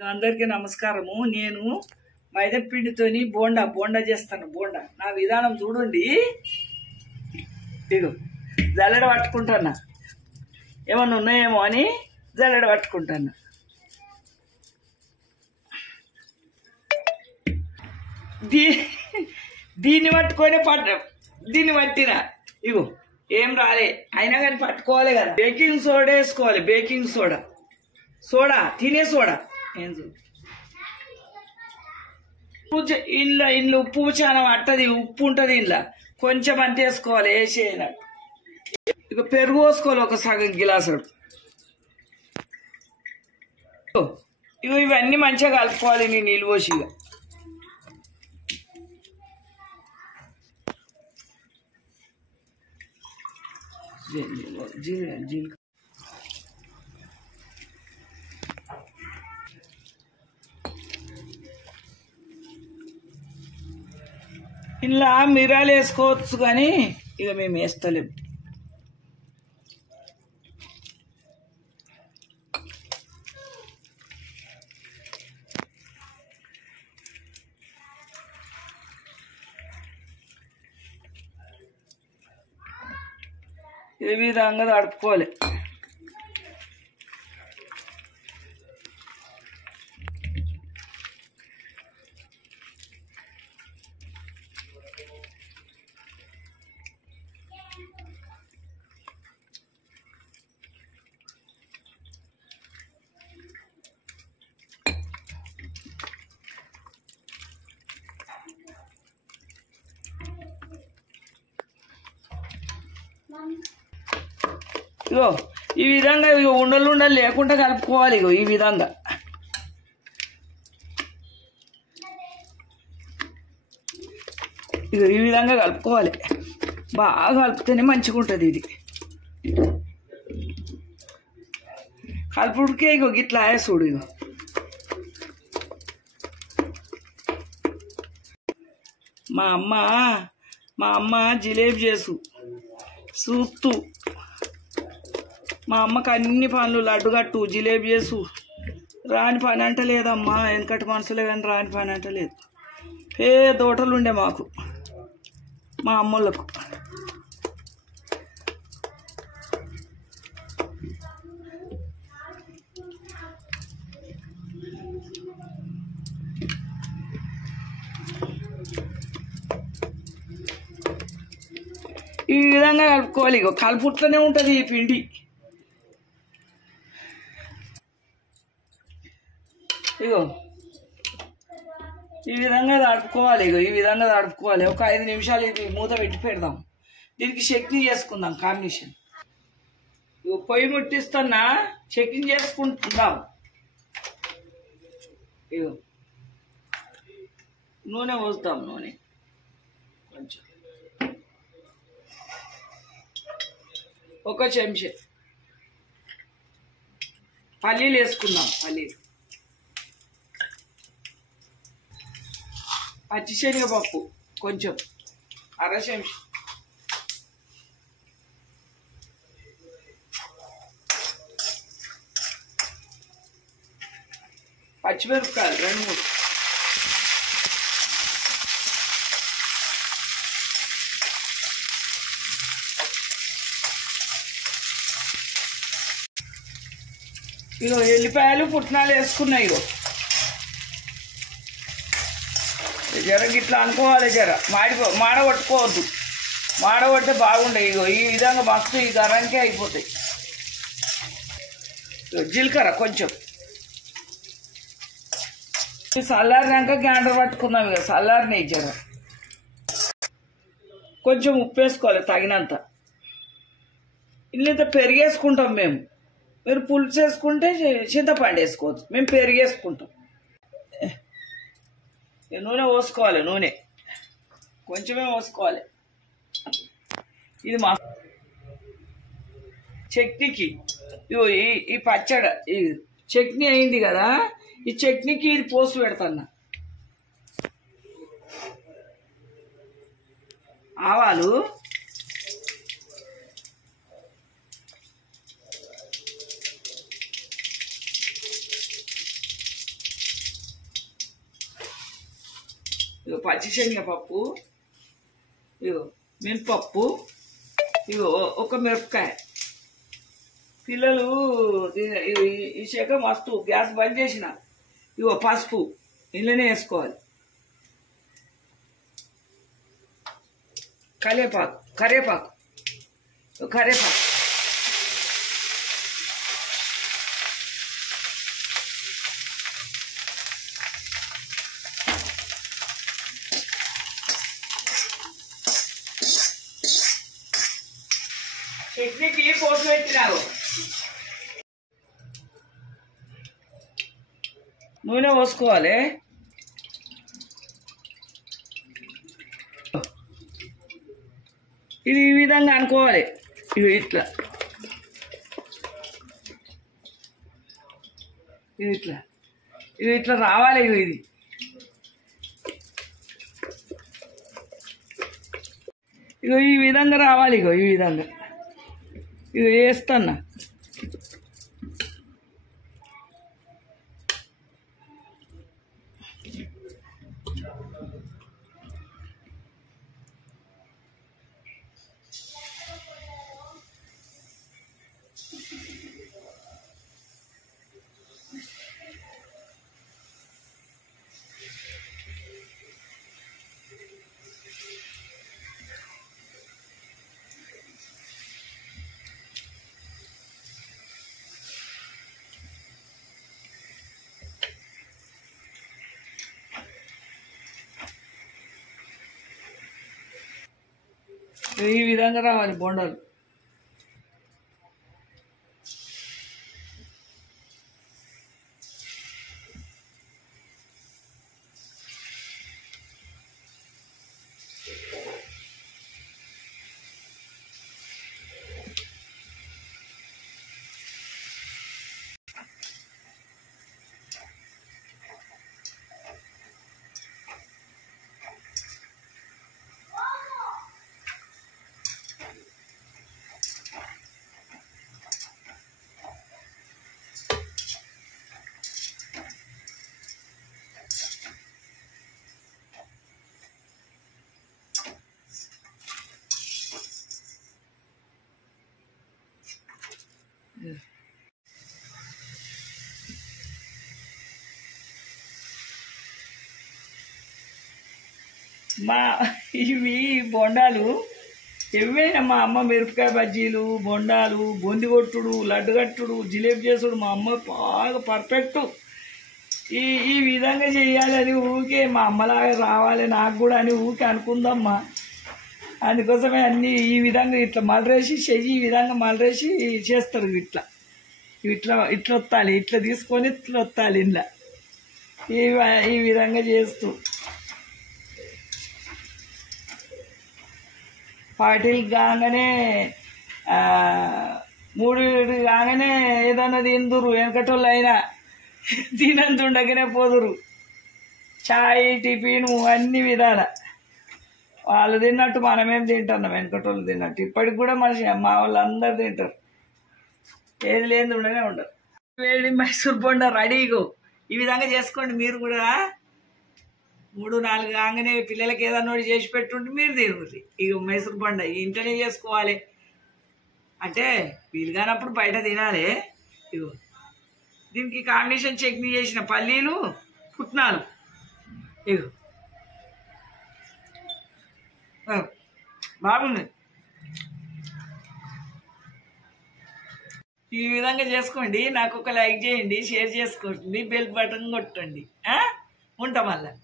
అందరికీ నమస్కారము. నేను మైదాపిండితోని బోండా చేస్తాను. బోండా నా విధానం చూడండి. ఇగో జల్లెడ పట్టుకుంటాను, ఏమన్నా ఉన్నాయేమో అని జల్లెడ పట్టుకుంటాను. దీన్ని పట్టుకొని దీన్ని పట్టిన ఇగో ఏం రాలే, అయినా కానీ పట్టుకోవాలి కదా. బేకింగ్ సోడా వేసుకోవాలి. బేకింగ్ సోడా తినే సోడా ఇంట్లో ఉప్పు చాలా పట్టది, ఉప్పు ఉంటుంది ఇంట్లో కొంచెం అంత వేసుకోవాలి. వేసేయనట్టు ఇక పెరుగు పోసుకోవాలి ఒక సగం గిలాసుడు. ఇగో ఇవన్నీ మంచిగా కలుపుకోవాలి. నేను నీళ్ళు పోసి జీలకర్ర ఇలా మిరాలు వేసుకోవచ్చు, కానీ ఇక మేము వేస్తలేము. ఈ విధంగా తడుపుకోవాలి. ఇగో ఈ విధంగా ఇగో ఉండలు లేకుండా కలుపుకోవాలి. ఇగో ఈ విధంగా కలుపుకోవాలి. బాగా కలిపితేనే మంచిగా ఉంటుంది. ఇది కలుపుడికే ఇగో గిట్లా చూడు. ఇగో మా అమ్మ జిలేబీ చూస్తూ మా అమ్మకి అన్ని పనులు లడ్డుగట్టు జిలేబీ రాని పని అంటే లేదమ్మా. వెనకటి మనసులే కానీ రాని పని అంటే లేదు. తోటలు ఉండే మాకు మా అమ్మోళ్ళకు. ఈ విధంగా కలుపుకోవాలి. ఇగో కలుపుట్లనే ఉంటుంది ఈ పిండి. ఇగో ఈ విధంగా తడుపుకోవాలి. ఇగో ఈ విధంగా తడుపుకోవాలి. ఒక 5 నిమిషాలు ఇది మూత పెట్టి పెడదాం. దీనికి చట్నీ చేసుకుందాం కాంబినేషన్. ఇగో పొయ్యి ముట్టిస్తున్నా, చట్నీ చేసుకుంటున్నాం. ఇగో నూనె పోస్తాం. నూనె కొంచెం ఒక చెంచా పల్లీలు వేసుకుందాం. పచ్చిశనగపప్పు కొంచెం అర చెంచా, పచ్చిమిరపకాయలు 2-3, ఇగో ఎల్లిపాయలు పుట్నాలు వేసుకున్నాయి. ఇగో జర గిట్లా అనుకోవాలి. జర మాడగొట్టుకోవద్దు. మాడగొడితే బాగుండవు. ఇగో ఈ విధంగా మస్తు ఈ గరానికే అయిపోతాయి. జీలకర్ర కొంచెం చల్లారినాక గ్రైండర్ పట్టుకుందాం. ఇక చల్లారినాయి. జర కొంచెం ఉప్పు వేసుకోవాలి తగినంత. ఇంత పెరిగేసుకుంటాం మేము. మీరు పులుసు వేసుకుంటే చింతపండు వేసుకోవచ్చు. మేము పెరిగేసుకుంటాం. నూనె పోసుకోవాలి. నూనె కొంచెమే పోసుకోవాలి. ఇది మా చట్నీకి. ఇగో ఈ పచ్చడి ఈ చట్నీ అయింది కదా, ఈ చట్నీకి ఇది పోసి పెడతాను. ఆవాలు, ఇగో పచ్చిశనగపప్పు, ఇగో మినపప్పు, ఇగో ఒక మిరపకాయ. పిల్లలు ఈ శాఖ మస్తు గ్యాస్ బంద్ చేసిన. ఇగో పసుపు ఇంట్లోనే వేసుకోవాలి. కరివేపాకు కరివేపాకు కరివేపాకు చట్నీకి పోసి పెట్టినారు. నూనె పోసుకోవాలి. ఇది ఈ విధంగా అనుకోవాలి. ఇవి ఇట్లా ఇది ఇట్లా ఇది ఇట్లా రావాలి. ఇది ఇగో ఈ విధంగా రావాలి. ఇగో ఈ విధంగా ఇగో వేస్తున్నా. ఈ విధంగా రావాలి బొండాలు. ఇవి బొండాలు ఎవైనా మా అమ్మ మిరపకాయ బజ్జీలు, బొండాలు, బొంది కొట్టుడు, లడ్డు కట్టుడు, జిలేబీ చేసుడు మా అమ్మ బాగా పర్ఫెక్ట్. ఈ విధంగా చేయాలని ఊరికే మా అమ్మలాగా రావాలి నాకు కూడా అని ఊరికే అనుకుందమ్మా. అందుకోసమే అన్నీ ఈ విధంగా ఇట్లా మలరేసి చెయ్యి ఈ విధంగా మలరేసి చేస్తారు. ఇట్లా ఇట్లా ఇట్లా వత్తాలి, ఇట్లా తీసుకొని ఇట్లా వత్తాలి. ఇంట్లో ఈ విధంగా చేస్తూ పార్టీలు కాగానే 3 కాగానే ఏదన్నా తిందురు. వెనకటోళ్ళు అయినా తినంతుండగానే పోదురు. చాయ్, టిఫిన్ అన్ని విధాల వాళ్ళు తిన్నట్టు మనమేం తింటున్నాం, వెనకటోళ్ళు తిన్నట్టు. ఇప్పటికి కూడా మా వాళ్ళు అందరు తింటారు. ఏది లేని ఉండనే ఉండరు. వేడి మైసూర్ బొండ రెడీగో. ఈ విధంగా చేసుకోండి మీరు కూడా. 3-4 కాగానే పిల్లలకి ఏదన్నా చేసి పెట్టుంటే మీరు తిరుగుతుంది. ఇక మైసూర్ బొండ ఇంట్లోనే చేసుకోవాలి. అంటే వీలు కానప్పుడు బయట తినాలి. ఇగో దీనికి కాంబినేషన్ చట్నీ చేసిన పల్లీలు, పుట్నాలు. ఇగో బాగుంది. ఈ విధంగా చేసుకోండి. నాకు ఒక లైక్ చేయండి, షేర్ చేసుకోండి, బెల్ బటన్ కొట్టండి. ఉంటాం మళ్ళా.